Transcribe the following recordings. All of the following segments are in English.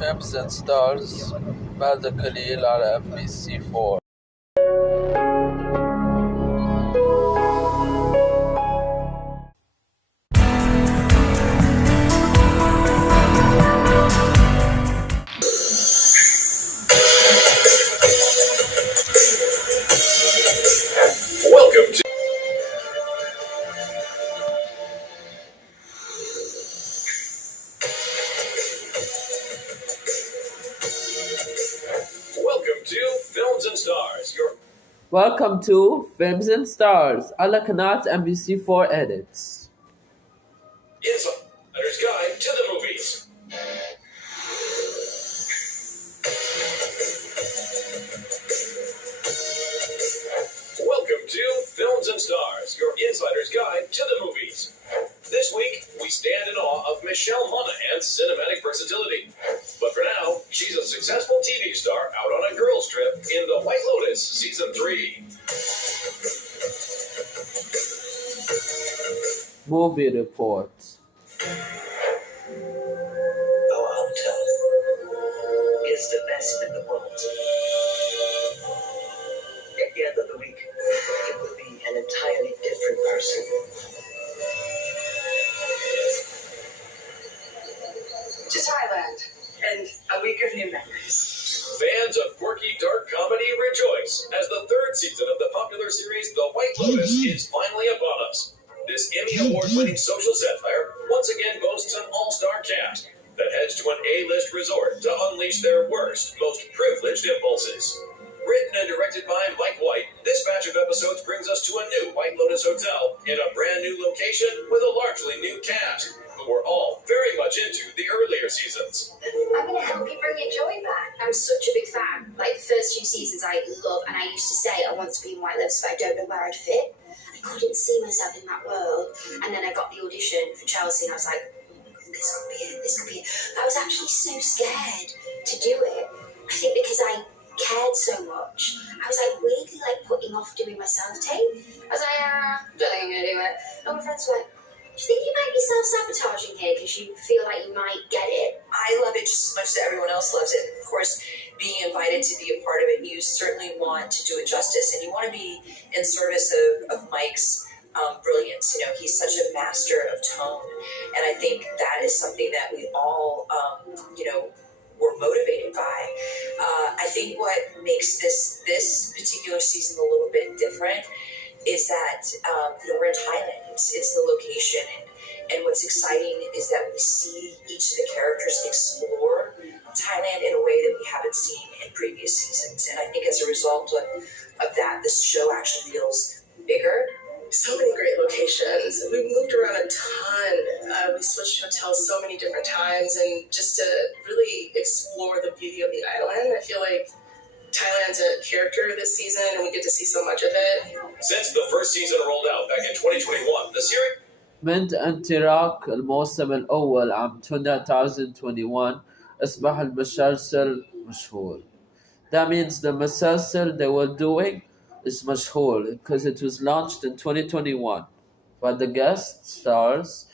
Films and Stars بعد قليل على MP.1. Welcome to Films and Stars. Welcome to Films and Stars على قناة MBC4 Edits. Insider's Guide to the Movies. Welcome to Films and Stars, your insider's guide to the movies. This week, we stand in awe of Michelle Monaghan's cinematic versatility. But for now, she's a successful TV star out on a girls' trip in The White Lotus Season 3. Movie Report. Our hotel is the best in the world. At the end of the week, it will be an entirely different person. To Thailand, and a week of new memories. Fans of quirky dark comedy rejoice as the third season of the popular series The White Lotus is finally upon us. This Emmy Award-winning social satire once again boasts an all-star cast that heads to an A-list resort to unleash their worst, most privileged impulses. Written and directed by Mike White, this batch of episodes brings us to a new White Lotus hotel in a brand new location with a largely new cast, who were all very much into the earlier seasons. I'm going to help you bring your joy back. I'm such a big fan. Like, the first two seasons I love, and I used to say I want to be in White Lotus, but I don't know where I'd fit. I couldn't see myself in that world. And then I got the audition for Chelsea, and I was like, this could be it, this could be it. I was actually so scared to do it. I think because I cared so much, I was like weirdly like putting off doing my self-tape. I was like, don't think I'm going to do it. And my friends were like, do you think you might be self-sabotaging here because you feel like you might get it? I love it just as much as everyone else loves it. Of course, being invited to be a part of it, you certainly want to do it justice, and you want to be in service of Mike's brilliance. You know, he's such a master of tone, and I think that is something that we all, were motivated by. I think what makes this particular season a little bit different is that we're in Thailand. It's the location, and what's exciting is that we see each of the characters explore Thailand in a way that we haven't seen in previous seasons. And I think as a result of that, this show actually feels bigger. So many great locations. We moved around a ton. We switched hotels so many different times, and just to really explore the beauty of the island. I feel like Thailand's a character this season, and we get to see so much of it. Since the first season rolled out back in 2021, the series من انطلاق الموسم الأول عام 2021 أصبح المسلسل مشهور. That means the مسلسل they were doing is مشهور because it was launched in 2021 by the guest stars,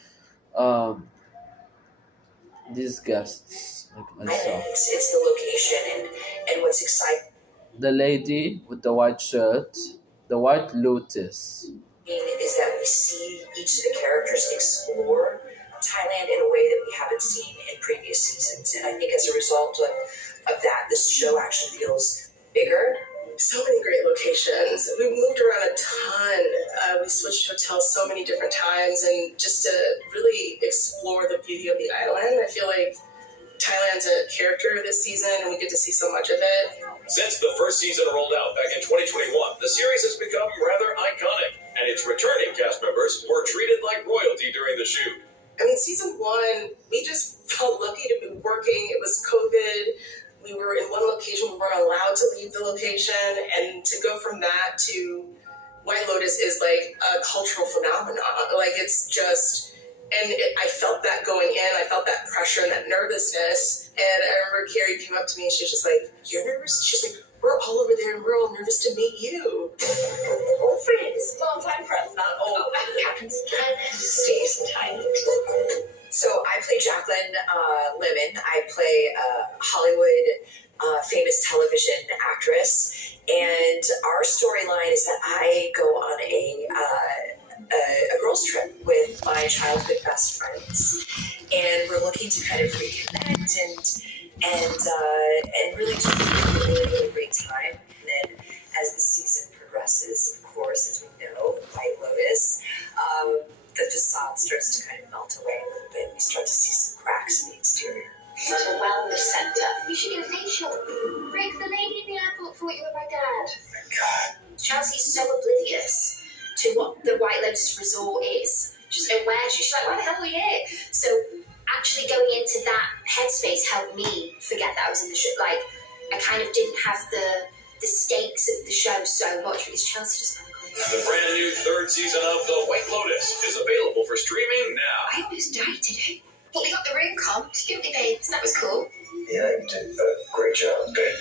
these guests like myself. It's the location, and what's exciting The lady with the white shirt, the White Lotus. is that we see each of the characters explore Thailand in a way that we haven't seen in previous seasons. And I think as a result of that, this show actually feels bigger. So many great locations. We moved around a ton. We switched hotels so many different times, and just to really explore the beauty of the island. I feel like Thailand's a character this season, and we get to see so much of it. Since the first season rolled out back in 2021, the series has become rather iconic, and its returning cast members were treated like royalty during the shoot. I mean, season one, we just felt lucky to be working. It was COVID. We were in one location. We weren't allowed to leave the location. And to go from that to White Lotus is like a cultural phenomenon. Like, it's just... And I felt that going in. I felt that pressure and that nervousness. And I remember Carrie came up to me and she was just like, "You're nervous?" She's like, "We're all over there and we're all nervous to meet you." Old friends, long time friends, not old. Happens in Thailand, stays in Thailand. So I've play Jacqueline Lemon. I play a Hollywood famous television actress, and our storyline is that I go on a girls trip with my childhood best friends, and we're looking to kind of reconnect and really just have a really, really great time. And then as the season progresses, of course, as we know, White Lotus, the facade starts to kind of melt away a little bit. We start to see some cracks in the exterior. Such a wellness centre. You should get a facial. Rick, the lady in the airport thought you were my dad. My God. Chelsea's so oblivious to what the White Lotus Resort is. She's aware. She's like, why the hell are we here? So actually going into that headspace helped me forget that I was in the show. Like, I kind of didn't have the stakes of the show so much because Chelsea just got The brand new third season of The White Lotus is available for streaming now. I almost died today. But we got the room comped, didn't we, babe? So that was cool. Yeah, you did a great job. Good.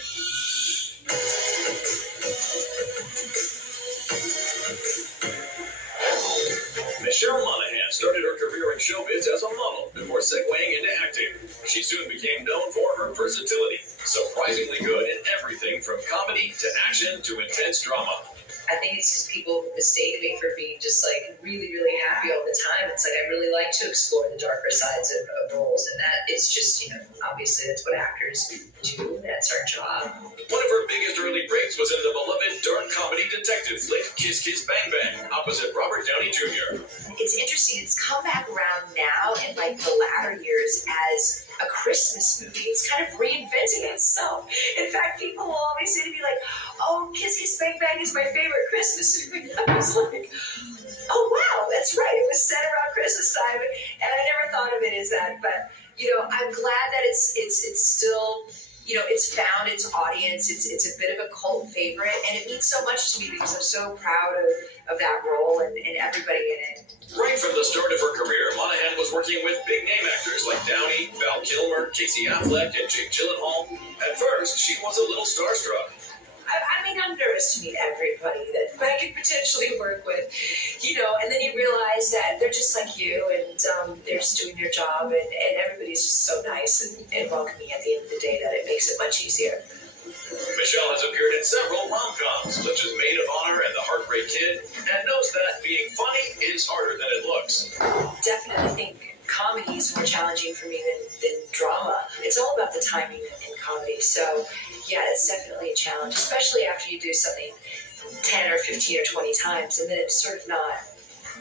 Michelle Monaghan started her career in showbiz as a model before segueing into acting. She soon became known for her versatility, surprisingly good in everything from comedy to action to intense drama. I think it's just people mistake me for being just like really, really happy all the time. It's like I really like to explore the darker sides of roles, and that is just, obviously that's what actors do. That's our job. One of her biggest early breaks was in the beloved dark comedy detective flick Kiss Kiss Bang Bang opposite Robert Downey Jr. It's interesting. It's come back around now in like the latter years as a Christmas movie. It's kind of reinventing itself. In fact, people will always say to me like, "Oh, Kiss Kiss Bang Bang is my favorite Christmas movie." I was like, "Oh wow, that's right. It was set around Christmas time," and I never thought of it as that. But I'm glad that it's still. It's found its audience. It's a bit of a cult favorite, and it means so much to me because I'm so proud of that role and everybody in it. Right from the start of her career, Monaghan was working with big-name actors like Downey, Val Kilmer, Casey Affleck, and Jake Gyllenhaal. At first, she was a little starstruck. I'm nervous to meet everybody that I could potentially work with, and then you realize that they're just like you, and they're just doing their job, and everybody's just so nice and welcoming at the end of the day that it makes it much easier. Michelle has appeared in several rom-coms, such as Maid of Honor and The Heartbreak Kid, and knows that being funny is harder than it looks. Definitely think comedy is more challenging for me than drama. It's all about the timing in comedy, so yeah, it's definitely a challenge, especially after you do something 10 or 15 or 20 times, and then it's sort of not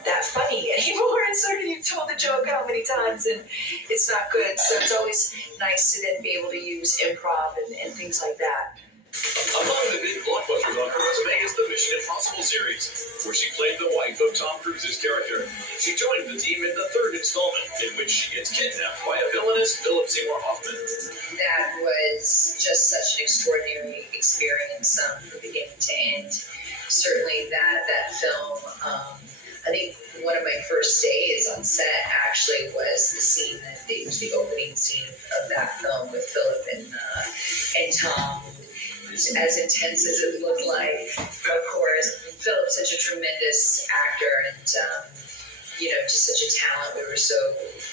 that funny anymore. It's sort of, you've told the joke how many times, and it's not good. So it's always nice to then be able to use improv and things like that. Among the big blockbusters on her resume is the Mission Impossible series, where she played the wife of Tom Cruise's character. She joined the team in the third installment, in which she gets kidnapped by a villainous Philip Seymour Hoffman. That was just such an extraordinary experience from beginning to end. Certainly that film, I think one of my first days on set actually was the scene it was the opening scene of that film with Philip and Tom. As intense as it looked like, of course. Philip's such a tremendous actor and, just such a talent we were so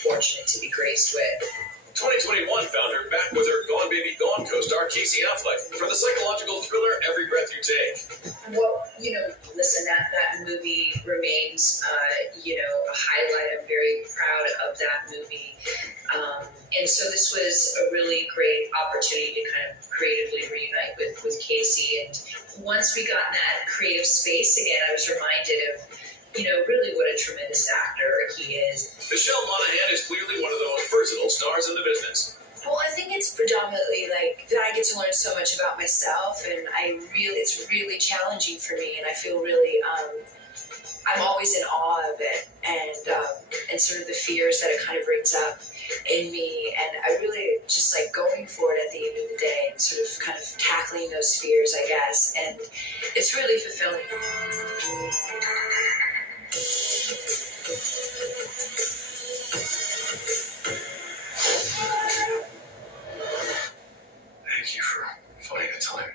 fortunate to be graced with. 2021 found her back with her Gone Baby Gone co-star Casey Affleck for the psychological thriller Every Breath You Take. Well, listen, that movie remains, a highlight. I'm very proud of that movie. And so this was a really great opportunity to kind of creatively reunite with Casey. And once we got in that creative space again, I was reminded of, really what a tremendous actor he is. Michelle Monaghan is clearly one of the most versatile stars in the business. Well, I think it's predominantly like that I get to learn so much about myself, and it's really challenging for me, and I feel really, I'm always in awe of it, and sort of the fears that it kind of brings up in me, and I really just like going for it at the end of the day, and sort of kind of tackling those fears, I guess, and it's really fulfilling. Thank you for finding the time.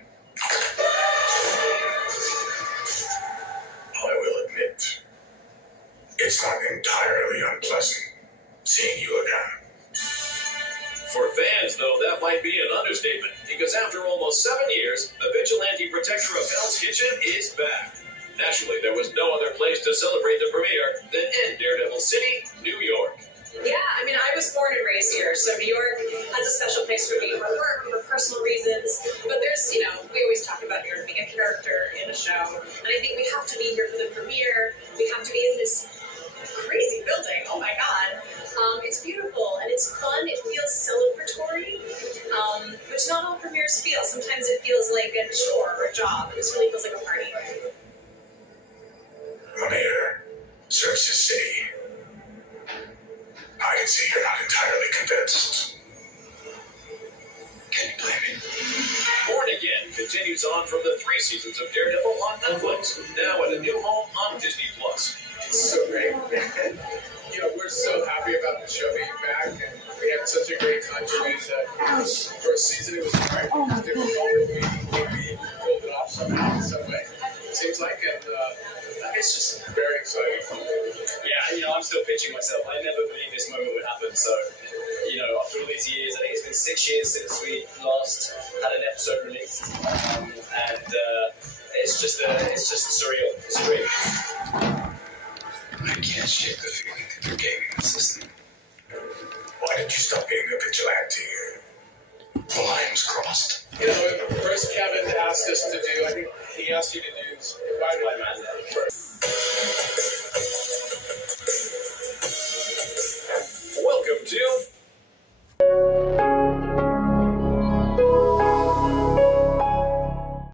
I will admit, it's not entirely unpleasant seeing you again. For fans, though, that might be an understatement, because after almost 7 years, the vigilante protector of Hell's Kitchen is back. Naturally, there was no other place to celebrate the premiere than in Daredevil City, New York. Yeah, I mean, I was born and raised here, so New York has a special place for me for work, for personal reasons. But there's, we always talk about New York being a character in a show, and I think we have to be here for the premiere. We have to be in this crazy building. Oh my God. It's beautiful and it's fun. It feels celebratory, which not all premieres feel. Sometimes it feels like a chore or a job. This really feels like a party. The mayor serves his city. I can see you're not entirely convinced. Can you blame me? Born Again continues on from the 3 seasons of Daredevil on Netflix, now at a new home on Disney+. It's so great. We're so happy about the show being back, and we had such a great time shooting the first season. It was great. It was difficult, but we pulled it off somehow, in some way. It seems like, and it's just very exciting. Yeah, I'm still pinching myself. I never believed this moment would happen. So, after all these years, I think it's been 6 years since we last had an episode released, and it's just surreal. It's surreal. I can't shake the feeling that you're gaming the system. Why did you stop being a vigilante? The line was crossed. First Kevin asked us to do, I think he asked you to do Spider-Man first.